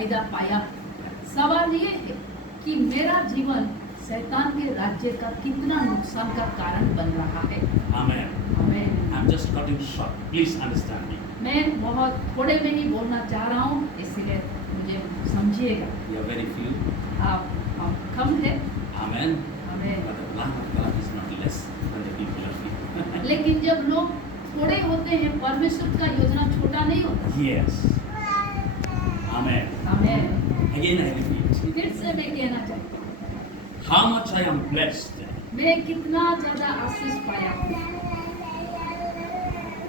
फायदा पाया। सवाल ये है कि मेरा जीवन शैतान के राज्य का कितना नुकसान का कारण बन रहा है। Amen. आमीन। I'm just cutting short. Please understand me. मैं बहुत थोड़े में ही बोलना चाह रहा हूँ, इसलिए मुझे समझिएगा। We are very few. आप कम है। Amen. आमीन। But the plan of God is not less than the people are few. लेकिन जब लोग थोड़े होते हैं, परमेश्वर का योजना छोटा नहीं होता। Yes. Amen. आमीन। Again I repeat. फिर से मैं कहना चाहता हूँ, How much I am blessed मैं कितना ज्यादा आशीष पाया हूँ,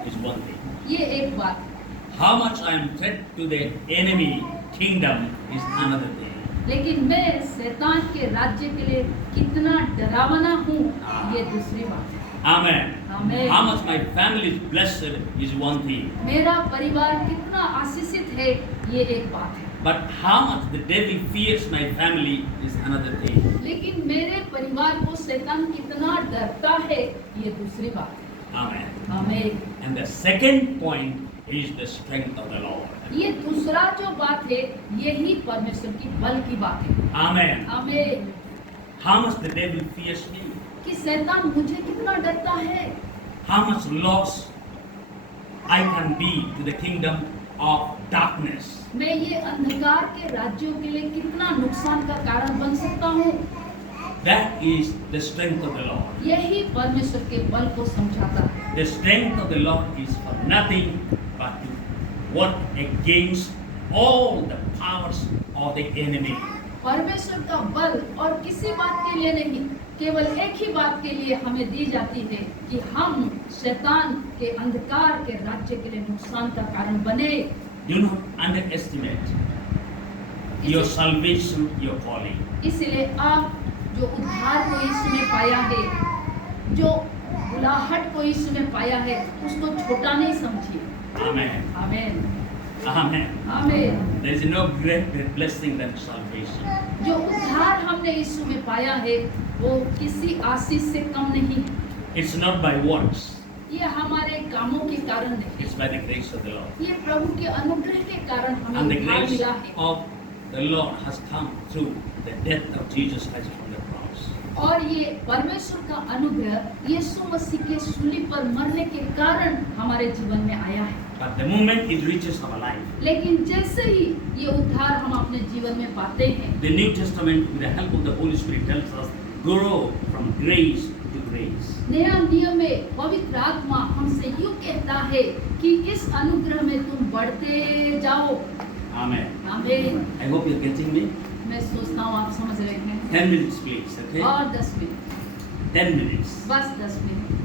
is one thing. ये एक बात है। How much I am threat to the enemy kingdom is another thing. लेकिन मैं शैतान के राज्य के लिए कितना डरावना हूँ, ये दूसरी बात है। Amen. आमीन। How much my family is blessed is one thing. मेरा परिवार कितना आशीषित है, ये एक बात है। But how much the devil fears my family is another thing. लेकिन मेरे परिवार को शैतान कितना डरता है, ये दूसरी बात है। Amen. आमीन। And the second point is the strength of the Lord. ये दूसरा जो बात है, यही परमेश्वर की बल की बात है। Amen. आमीन। How much the devil fears me. कि शैतान मुझे कितना डरता है, How much loss I can be to the kingdom of darkness. मैं ये अंधकार के राज्यों के लिए कितना नुकसान का कारण बन सकता हूँ, That is the strength of the Lord. यही परमेश्वर के बल को समझाता है। The strength of the Lord is for nothing but to work against all the powers of the enemy. परमेश्वर का बल और किसी बात के लिए नहीं, केवल एक ही बात के लिए हमें दी जाती है कि हम शैतान के अंधकार के राज्य के लिए नुकसान का कारण बने। Do not underestimate your salvation, your calling. इसलिए आप जो उद्धार को यीशु में पाया है, जो बुलाहट को यीशु में पाया है, उसको छोटा नहीं समझिए। Amen. आमीन। Amen. आमीन। There is no greater blessing than salvation. जो उद्धार हमने यीशु में पाया है, वो किसी आशीष से कम नहीं। It's not by works. ये हमारे कामों के कारण नहीं, It's by the grace of the Lord. ये प्रभु के अनुग्रह के कारण हमें And the उद्धार grace मिला है। of the Lord has come through the death of Jesus Christ from the cross. और ये परमेश्वर का अनुग्रह यीशु मसीह के सूली पर मरने के कारण हमारे जीवन में आया है। But the moment it reaches our life, लेकिन जैसे ही ये उद्धार हम अपने जीवन में पाते हैं, the New Testament, with the help of the Holy Spirit, tells us grow from grace to grace. नया नियम में पवित्र आत्मा हमसे यूँ कहता है कि इस अनुग्रह में तुम बढ़ते जाओ। Amen. आमीन। I hope you're getting me. मैं सोचता हूँ आप समझ रहे हैं। 10 minutes, please. Okay? और 10 मिनट, 10 minutes. बस 10 minute.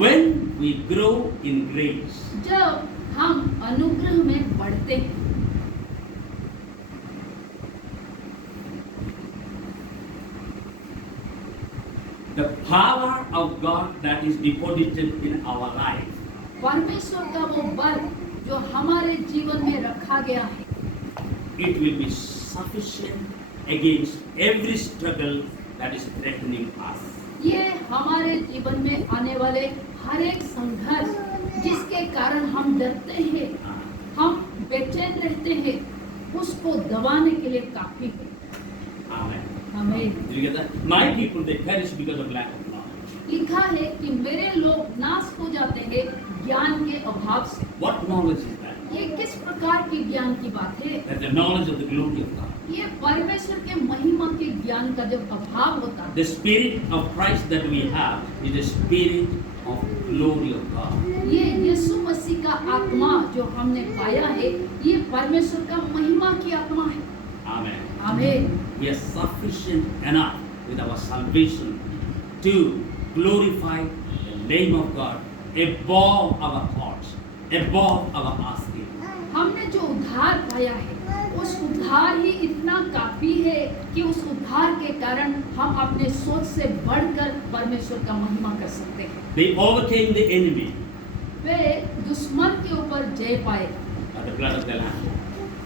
When we grow in grace, जब हम अनुग्रह में बढ़ते हैं, the power of God that is deposited in our life, परमेश्वर का वो बल जो हमारे जीवन में रखा गया है, it will be sufficient against every struggle that is threatening us. ये हमारे जीवन में आने वाले हर एक संघर्ष जिसके कारण हम डरते हैं, हम बेचैन रहते हैं, उसको दबाने के लिए काफी है। Amen. हमें Did you get that? My people, they perish because of lack of knowledge. लिखा है कि मेरे लोग नाश हो जाते हैं ज्ञान के अभाव से। What knowledge is that? ये किस प्रकार की ज्ञान की बात है? That's the knowledge of the glory of God. ये परमेश्वर के महिमा के ज्ञान का जब अभाव होता है, The spirit of Christ that we have is the spirit of glory of God. ये यीशु मसीह का आत्मा जो हमने पाया है, ये परमेश्वर का महिमा की आत्मा है। Amen. आमीन। We are sufficient enough with our salvation to glorify the name of God above our thoughts, above our asking. हमने जो उद्धार पाया है, उस उद्धार ही इतना काफी है कि उस उद्धार के कारण हम अपने सोच से बढ़कर परमेश्वर का महिमा कर सकते हैं। They overcame the enemy वे दुश्मन के ऊपर जय पाए by the blood of the Lamb,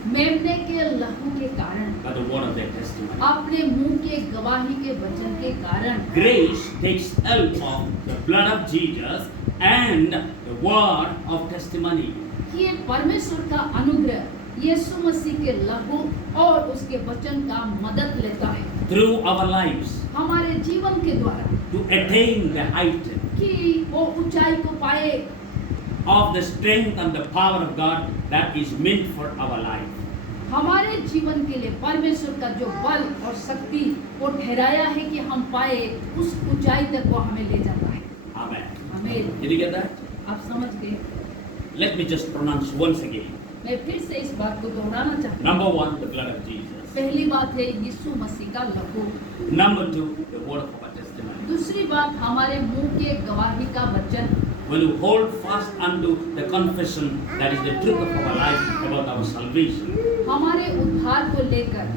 मेमने के लहू के कारण, by the word of their testimony. अपने मुंह के गवाही के वचन के कारण। Grace takes help of the blood of Jesus and the word of testimony. कि ये परमेश्वर का अनुग्रह यीशु मसीह के लहू और उसके वचन का मदद लेता है through our lives हमारे जीवन के द्वारा to attain the height कि वो ऊंचाई को पाए of the strength and the power of God that is meant for our life. हमारे जीवन के लिए परमेश्वर का जो बल और शक्ति वो ठहराया है कि हम पाए उस ऊंचाई तक वो हमें ले जाता है। Amen. आमीन। Did you get that? आप समझ गए? Let me just pronounce once again. मैं फिर से इस बात को दोहराना चाहता हूँ। Number one, the blood of Jesus. पहली बात है यीशु मसीह का लहू। Number two, the word of our testimony. दूसरी बात हमारे मुंह के गवाही का वचन। When you hold fast unto the confession that is the truth of our life about our salvation, हमारे उद्धार को लेकर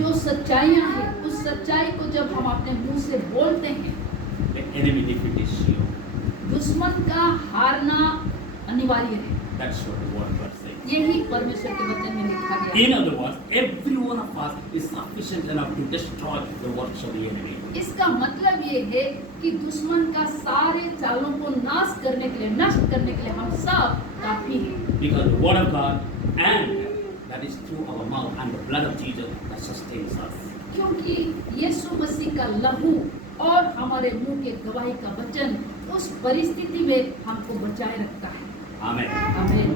जो सच्चाइयाँ हैं उस सच्चाई को जब हम अपने मुंह से बोलते हैं the enemy defeat is sure. दुश्मन का हारना अनिवार्य है। That's what the word of God says. यही परमेश्वर के वचन में लिखा गया In है। other words, every one of us is sufficient enough to destroy the works of the enemy. इसका मतलब ये है कि दुश्मन का सारे चालों को नाश करने के लिए नष्ट करने के लिए हम सब काफी हैं Because the word of God and that is through our mouth and the blood of Jesus that sustains us. क्योंकि यीशु मसीह का लहू और हमारे मुंह के गवाही का वचन उस परिस्थिति में हमको बचाए रखता है। Amen. आमीन।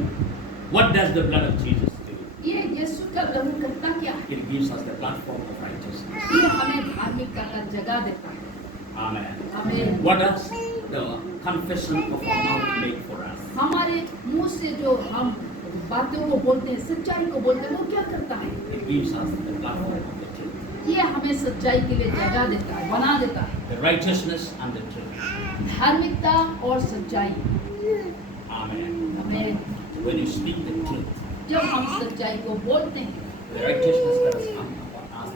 What does the blood of Jesus do? ये यीशु का लहू करता क्या है? It gives us the platform of righteousness. ये हमें धार्मिकता का जगह देता है। Amen. आमीन। What does the confession of our mouth make for us? हमारे मुंह से जो हम बातों को बोलते हैं सच्चाई को बोलते हैं वो क्या करता है? It gives us the platform of the truth. ये हमें सच्चाई के लिए जगह देता है, बना देता है। The righteousness and the truth. धार्मिकता और सच्चाई। Amen. हमें When you speak the truth, जब हम सच्चाई को बोलते हैं the righteousness that has come upon us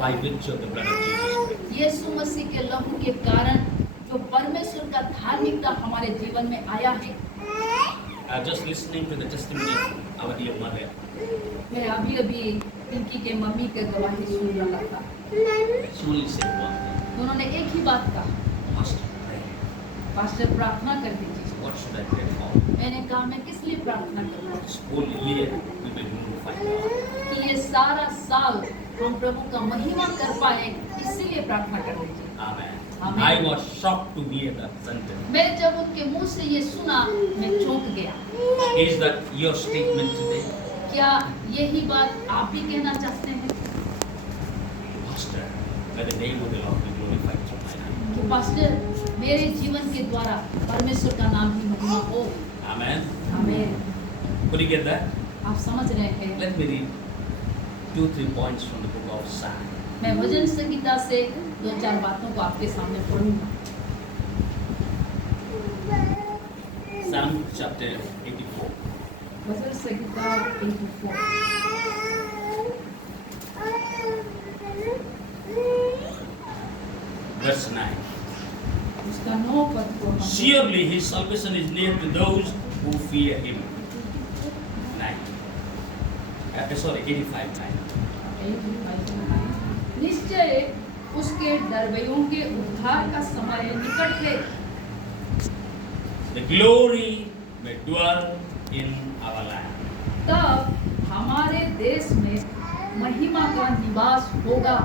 by virtue of the blood of Jesus. यीशु मसीह के लहू के कारण जो परमेश्वर का धार्मिकता हमारे जीवन में आया है। Just listening to the testimony of our dear mother, मैं अभी अभी इनकी के मम्मी के गवाही सुन रहा था। she only said one thing. उन्होंने एक ही बात कहा, Pastor, pray. पास्टर प्रार्थना कर दीजिए। What should I pray for? मैंने कहा मैं किस लिए प्रार्थना करूँ This whole year we will glorify God. कि ये सारा साल हम प्रभु का महिमा कर पाए, इसीलिए प्रार्थना कर दीजिए। Amen. Amen. I was shocked to hear that sentence. मैं जब उनके मुंह से ये सुना मैं चौंक गया। Is that your statement today? क्या यही बात आप भी कहना चाहते हैं Pastor, let the name of the Lord be glorified through my life. कि पास्टर मेरे जीवन के द्वारा परमेश्वर का नाम ही महिमा हो? Amen. आमीन। Could you get that? आप समझ रहे हैं? Let me read 2-3 points from the book of Psalm. मैं भजन संगीता से 2-4 बातों को आपके सामने पढ़ूंगा। Psalm chapter 84. भजन संगीता 84 Verse 9. उसका 9 पद को हम Surely his salvation is near to those who fear him. 9. Sorry, 85. 9. निश्चय उसके डरवैयों के उद्धार का समय निकट है। The glory may dwell in our land. तब हमारे देश में महिमा का निवास होगा।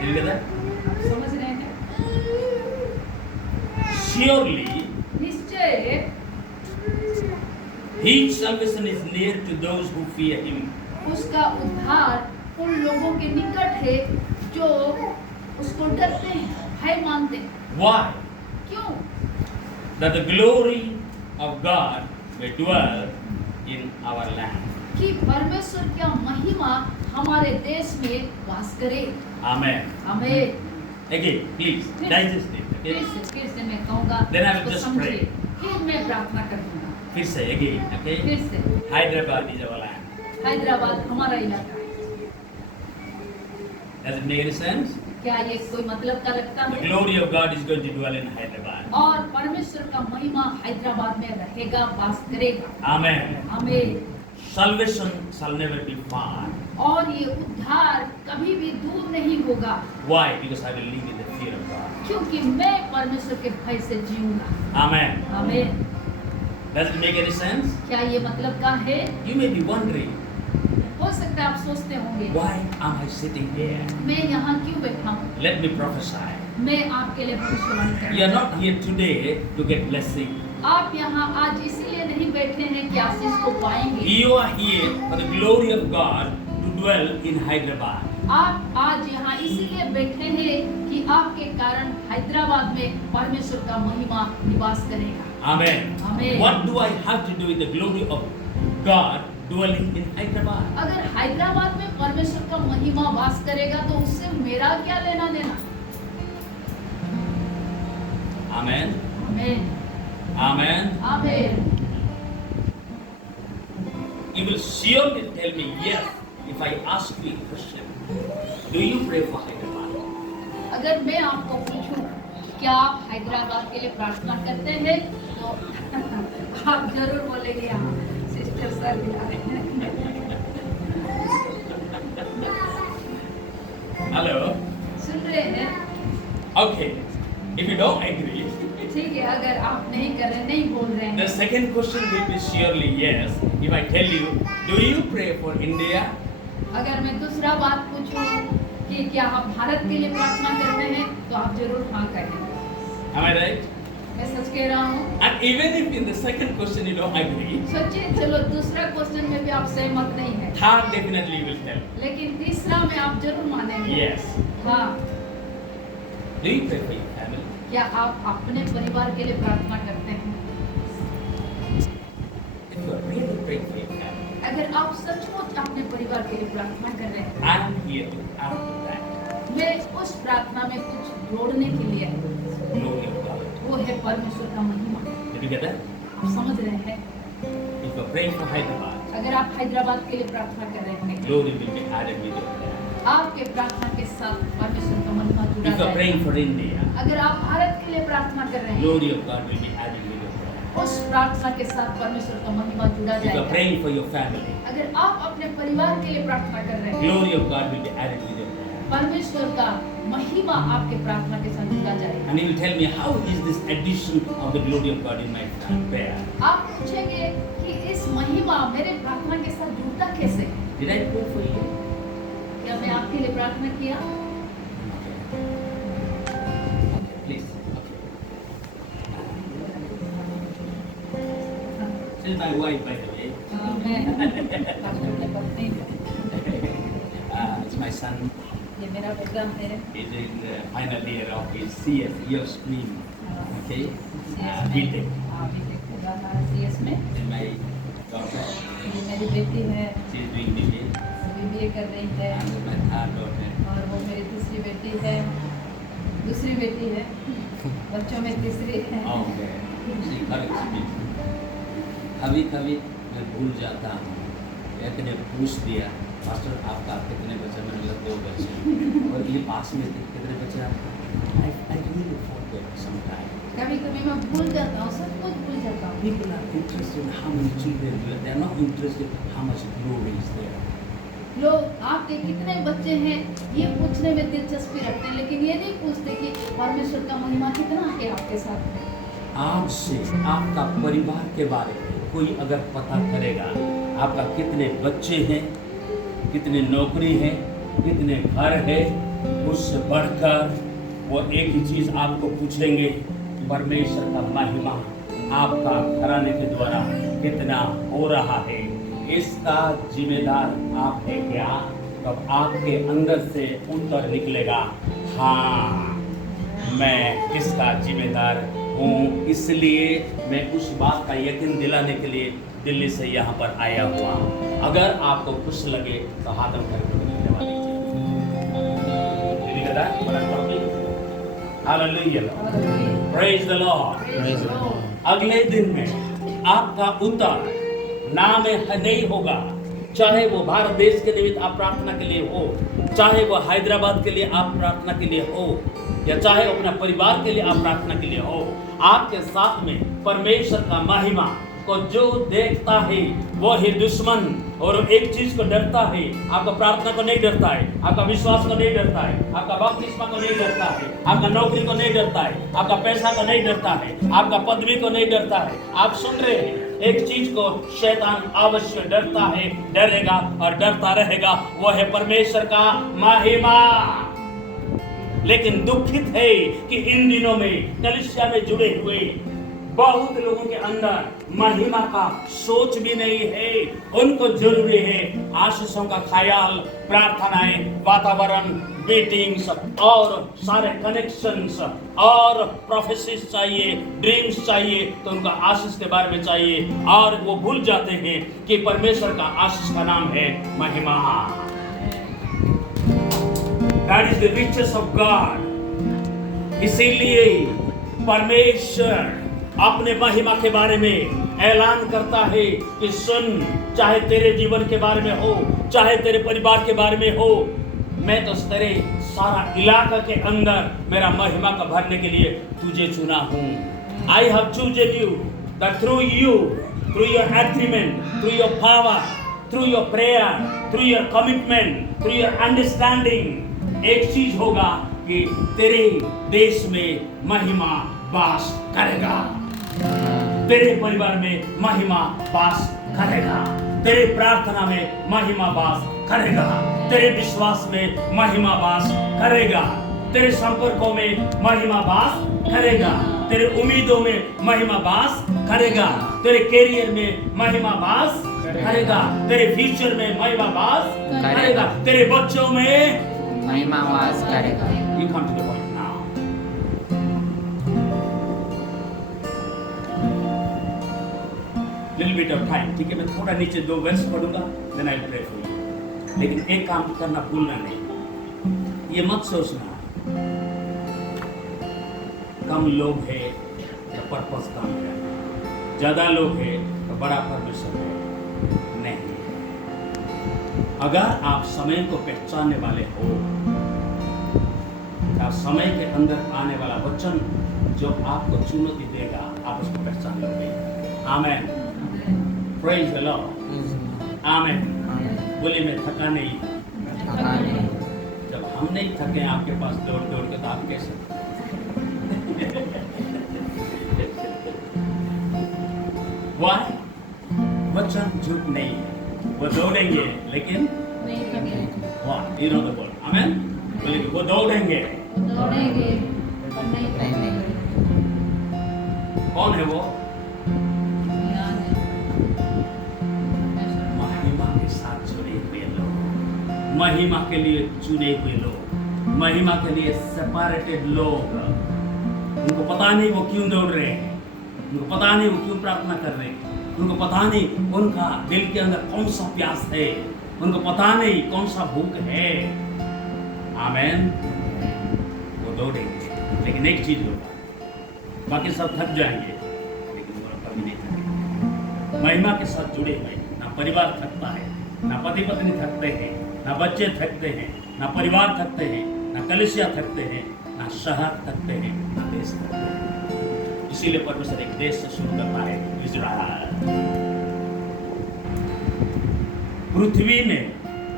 Did you get that? आप समझ रहे हैं? Surely निश्चय his salvation is near to those who fear him. उसका उद्धार उन लोगों के निकट है जो उसको डरते हैं, भय मानते हैं। Why? क्यों? That the glory of God may dwell in our land. कि परमेश्वर का महिमा हमारे देश में वास करे। Amen. हमें Again, please digest it. Okay? फिर से मैं कहूँगा Then I will उसको just समझिए। pray. फिर मैं प्रार्थना कर दूंगा। फिर से again. Okay? फिर से Hyderabad is our land. Hyderabad हमारा इलाका है। Does it make any sense? क्या ये कोई मतलब का लगता The है? glory of God is going to dwell in Hyderabad. और परमेश्वर का महिमा हैदराबाद में रहेगा, वास करेगा। Amen. हमें Salvation shall never be far. और ये उद्धार कभी भी दूर नहीं होगा। Why? Because I will live in the fear of God. क्योंकि मैं परमेश्वर के भय से जीऊंगा। Amen. आमीन। Does it make any sense? क्या ये मतलब का है? You may be wondering, हो सकता है आप सोचते होंगे why am I sitting here? मैं यहाँ क्यों बैठा हूँ? Let me prophesy. मैं आपके लिए भविष्यवाणी You are करना not here today to get blessing. आप यहाँ आज इसीलिए नहीं बैठे हैं कि आशीष को पाएंगे। You are here for the glory of God to dwell in Hyderabad. आप आज यहाँ इसीलिए बैठे हैं कि आपके कारण हैदराबाद में परमेश्वर का महिमा निवास करेगा। Amen. Amen. What do I have to do with the glory of God dwelling in Hyderabad? अगर हैदराबाद में परमेश्वर का महिमा वास करेगा तो उससे मेरा क्या लेना देना? Amen. आमीन, Amen. आमीन। You will surely tell me yes if I ask you a question. Do you pray for Hyderabad? अगर मैं आपको पूछूं क्या आप हैदराबाद के लिए प्रार्थना करते हैं तो आप जरूर बोलेंगे हाँ, सिस्टर सर भी आ रहे हैं। Hello. सुन रहे हैं? Okay. If you don't agree, ठीक है, अगर आप नहीं कर रहे, नहीं बोल रहे the हैं, second question will be surely yes. If I tell you, do you pray for India? अगर मैं दूसरा बात पूछूं कि क्या आप भारत के लिए प्रार्थना करते हैं तो आप जरूर हाँ कहेंगे। Am I right? मैं सच कह रहा हूँ। And even if in the second question you don't agree, सोचिए, चलो दूसरा क्वेश्चन में भी आप सहमत नहीं है, third definitely you will tell. लेकिन तीसरा में आप जरूर मानेंगे। Yes. हाँ, Do you pray for your family? क्या आप अपने परिवार के लिए प्रार्थना करते हैं? If you are really praying for your family, अगर आप सचमुच अपने परिवार के लिए प्रार्थना कर रहे हैं, I am here to add to that. मैं उस प्रार्थना में कुछ जोड़ने के लिए हूँ। Glory of God. वो है परमेश्वर का महिमा। Did you get that? आप समझ रहे हैं? If you are praying for Hyderabad, अगर आप हैदराबाद के लिए प्रार्थना कर रहे हैं, glory will be added with your prayer. आपके प्रार्थना के साथ परमेश्वर का महिमा जुड़ा If you are जाएगा। praying for India, अगर आप भारत के लिए प्रार्थना कर रहे हैं, glory of God will be added with your prayer. उस प्रार्थना के साथ परमेश्वर का महिमा जुड़ा If you are जाएगा। praying for your family, अगर आप अपने परिवार के लिए प्रार्थना कर रहे हैं, glory of God will be added with your prayer. परमेश्वर का महिमा आपके प्रार्थना के साथ जुड़ा जाएगा। And you will tell me, how is this addition of the glory of God in my prayer? आप पूछेंगे कि इस महिमा मेरे प्रार्थना के साथ जुड़ता कैसे? Did I pray for you? क्या मैं आपके लिए प्रार्थना किया? Okay, please. Okay. This is my wife, by the way. मैं पास्टर की पत्नी हूँ। It's my son. ये मेरा बेटा है। He's in the final year of his CS, year stream. Okay? BTech. BTech कर रहा है CS में। And my daughter, ये मेरी बेटी है, she is doing BBA. BBA कर रही है, And my third daughter, और वो मेरी दूसरी बेटी है, बच्चों में तीसरी है। okay. She corrects me. कभी मैं भूल जाता हूँ। एक ने पूछ दिया, मास्टर आपका कितने बच्चे? मैंने बोला 2 बच्चे। और ये पास में थे, कितने बच्चे आपके? I really forget sometimes. कभी मैं भूल जाता हूँ, सब कुछ भूल जाता हूँ। People are interested in how many children you have. They are not interested in how much glory is there. लोग आपके कितने बच्चे हैं ये पूछने में दिलचस्पी रखते हैं, लेकिन ये नहीं पूछते कि परमेश्वर का महिमा कितना है आपके साथ में। आज से आपका परिवार के बारे में कोई अगर पता करेगा, आपका कितने बच्चे हैं, कितने नौकरी है, कितने घर है, उससे बढ़कर वो एक ही चीज़ आपको पूछेंगे, परमेश्वर का महिमा आपका घराने के द्वारा कितना हो रहा है, इसका जिम्मेदार आप है क्या? तब आपके अंदर से उत्तर निकलेगा, हाँ मैं इसका जिम्मेदार हूँ। इसलिए मैं उस बात का यकीन दिलाने के लिए दिल्ली से यहाँ पर आया हुआ हूँ। अगर आपको खुश लगे तो हाथ उठाकर धन्यवाद दीजिए। Hallelujah, praise the Lord. अगले दिन में आपका उत्तर ना में नहीं होगा, चाहे वो भारत देश के निमित्त आप प्रार्थना के लिए हो, चाहे वो हैदराबाद के लिए आप प्रार्थना के लिए हो, या चाहे अपना परिवार के लिए आप प्रार्थना के लिए हो, आपके साथ में परमेश्वर का महिमा को जो देखता है वो ही दुश्मन और एक चीज को डरता है, आपका प्रार्थना को नहीं डरता है, आपका विश्वास को नहीं डरता है, आपका बपतिस्मा को नहीं डरता है, आपका नौकरी को नहीं डरता है, आपका पैसा को नहीं डरता है, आपका पदवी को नहीं डरता है। आप सुन रहे हैं, एक चीज को शैतान अवश्य डरता है, डरेगा और डरता रहेगा, वो है परमेश्वर का महिमा। लेकिन दुखित है कि इन दिनों में कलीसिया में जुड़े हुए बहुत लोगों के अंदर महिमा का सोच भी नहीं है। उनको जरूरी है आशीषों का ख्याल, प्रार्थनाएं, वातावरण, मीटिंग्स और सारे कनेक्शंस और प्रोफेसीज चाहिए, ड्रीम्स चाहिए, तो उनका आशीष के बारे में चाहिए और वो भूल जाते हैं कि परमेश्वर का आशीष का नाम है महिमा। That is the riches of God। इसीलिए परमेश्वर अपने महिमा के बारे में ऐलान करता है कि सुन, चाहे तेरे जीवन के बारे में हो, चाहे तेरे परिवार के बारे में हो, मैं तो तेरे सारा इलाका के अंदर मेरा महिमा का भरने के लिए तुझे चुना हूँ। I have chosen you that through you, through your agreement, through your power, through your prayer, through your commitment, through your understanding, एक चीज होगा कि तेरे देश में महिमा वास करेगा, तेरे परिवार में महिमा वास करेगा, तेरे प्रार्थना में महिमा वास करेगा, तेरे विश्वास में महिमा वास करेगा, तेरे संपर्कों में महिमा वास करेगा, तेरे उम्मीदों में महिमा वास करेगा, तेरे कैरियर में महिमा वास करेगा, तेरे फ्यूचर में महिमा वास करेगा, तेरे बच्चों में महिमा वास करेगा। You come to the point now। Little bit of time, ठीक है, मैं थोड़ा नीचे 2 वर्स पढ़ूंगा, then I'll pray for you। लेकिन एक काम करना भूलना नहीं, ये मत सोचना कम लोग हैं तो पर्पस कम है, ज्यादा लोग हैं तो बड़ा परमेश्वर है, नहीं। अगर आप समय को पहचानने वाले हो, तो समय के अंदर आने वाला वचन जो आपको चुनौती देगा, आप उसको पहचान लोगे। आमेन, प्रेज द लॉर्ड, आमेन। बोले मैं थका नहीं, जब हम नहीं थके आपके पास दौड़ दौड़ के, तो आप कैसे? Why? वचन झूठ नहीं है, वो दौड़ेंगे लेकिन वाह, you know the word, आमेन। बोले वो दौड़ेंगे पर नहीं। कौन है वो? महिमा के साथ जुड़े हुए लोग, महिमा के लिए चुने हुए लोग, महिमा के लिए सेपरेटेड लोग। उनको पता नहीं वो क्यों दौड़ रहे हैं, उनको पता नहीं वो क्यों प्रार्थना कर रहे हैं, उनको पता नहीं उनका दिल के अंदर कौन सा प्यास है, उनको पता नहीं कौन सा भूख है। आमेन। वो दौड़ेंगे, लेकिन एक चीज होगा, बाकी सब थक जाएंगे लेकिन वो कभी नहीं थकेंगे। महिमा के साथ जुड़े हुए, ना परिवार थकता है, ना पति पत्नी थकते हैं, ना बच्चे थकते हैं, ना परिवार थकते हैं, ना कलीसिया थकते हैं, ना शहर थकते हैं, ना देश थकते हैं। इसीलिए परमेश्वर एक देश से शुरू करता है, इज़राइल। पृथ्वी में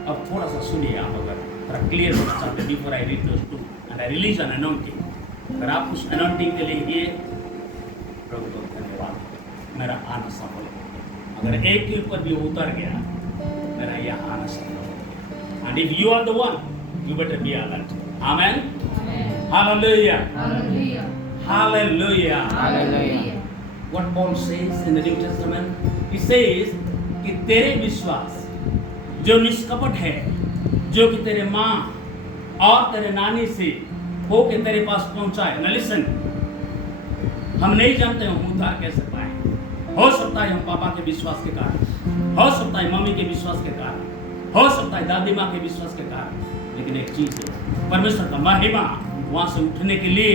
अब थोड़ा सा सुनिए, आप अगर थोड़ा क्लियर होना चाहते हैं, before I read those two and I release an anointing. अगर आप उस अनॉइंटिंग के लिए ये, प्रभु को धन्यवाद, मेरा आना सफल हो। अगर एक के ऊपर भी उतर गया, मेरा यह आना सफल हो। And if you are the one, you better be alert। Amen। Hallelujah। Hallelujah। Hallelujah। What Paul says in the New Testament, he says कि तेरे विश्वास जो निष्कपट है, जो कि तेरे माँ और तेरे नानी से हो के तेरे पास पहुंचा है। Now listen, हम नहीं जानते हम उद्धार कैसे पाए। हो सकता है हम पापा के विश्वास के कारण, हो सकता है मम्मी के विश्वास के कारण, हो सकता है दादी माँ के विश्वास के कारण, लेकिन एक चीज है, परमेश्वर का महिमा वहां से उठने के लिए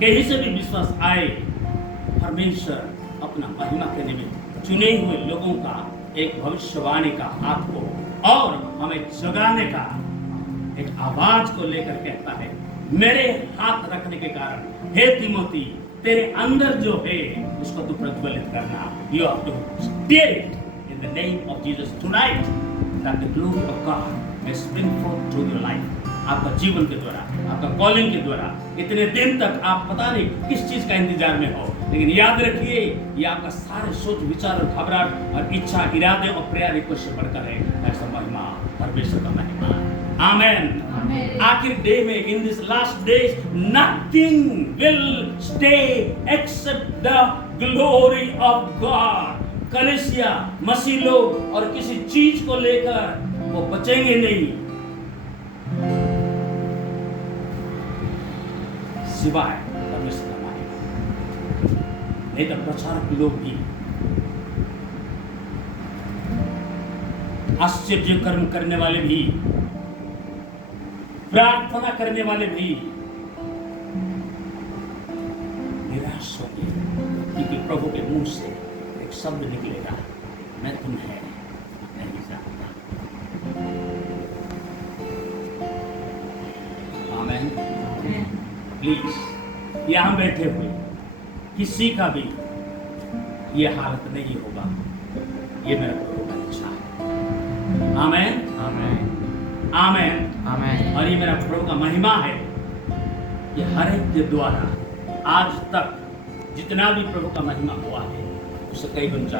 कहीं से भी विश्वास आए, परमेश्वर अपना महिमा करने में चुने हुए लोगों का एक भविष्यवाणी का हाथ को और हमें जगाने का एक आवाज को लेकर कहता है, मेरे हाथ रखने के कारण हे तिमोथी, तेरे अंदर जो है उसको तू प्रज्वलित करना। You have to stir it in the name of Jesus tonight, that the glory of God may spring forth through your life। आपका जीवन के द्वारा, आपका कॉलिंग के द्वारा, इतने दिन तक आप पता नहीं किस चीज का इंतजार में हो, लेकिन याद रखिए, ये आपका सारे सोच विचार और घबराहट और इच्छा, इरादे और प्रेयर रिक्वेस्ट से बढ़कर है। ऐसा महिमा, परमेश्वर का महिमा। आमेन। आमेन। आखिर डे में, in this last days, nothing will stay except the glory of God. कलीसिया, मसीह लोग और किसी चीज को लेकर वो बचेंगे नहीं, सिवाय परमेश्वर का महिमा। नहीं तो प्रचारक लोग भी, आश्चर्य कर्म करने वाले भी, प्रार्थना करने वाले भी निराश होंगे, क्योंकि प्रभु के मुंह से एक शब्द निकलेगा, मैं तुम्हें नहीं जानता। आमेन। प्लीज, यहां बैठे हुए किसी का भी ये हालत नहीं होगा, ये मेरा प्रभु का इच्छा है। आमेन। आमेन। आमेन। आमेन। और ये मेरा प्रभु का महिमा है कि हर एक के द्वारा आज तक जितना भी प्रभु का महिमा हुआ है, उससे कई गुना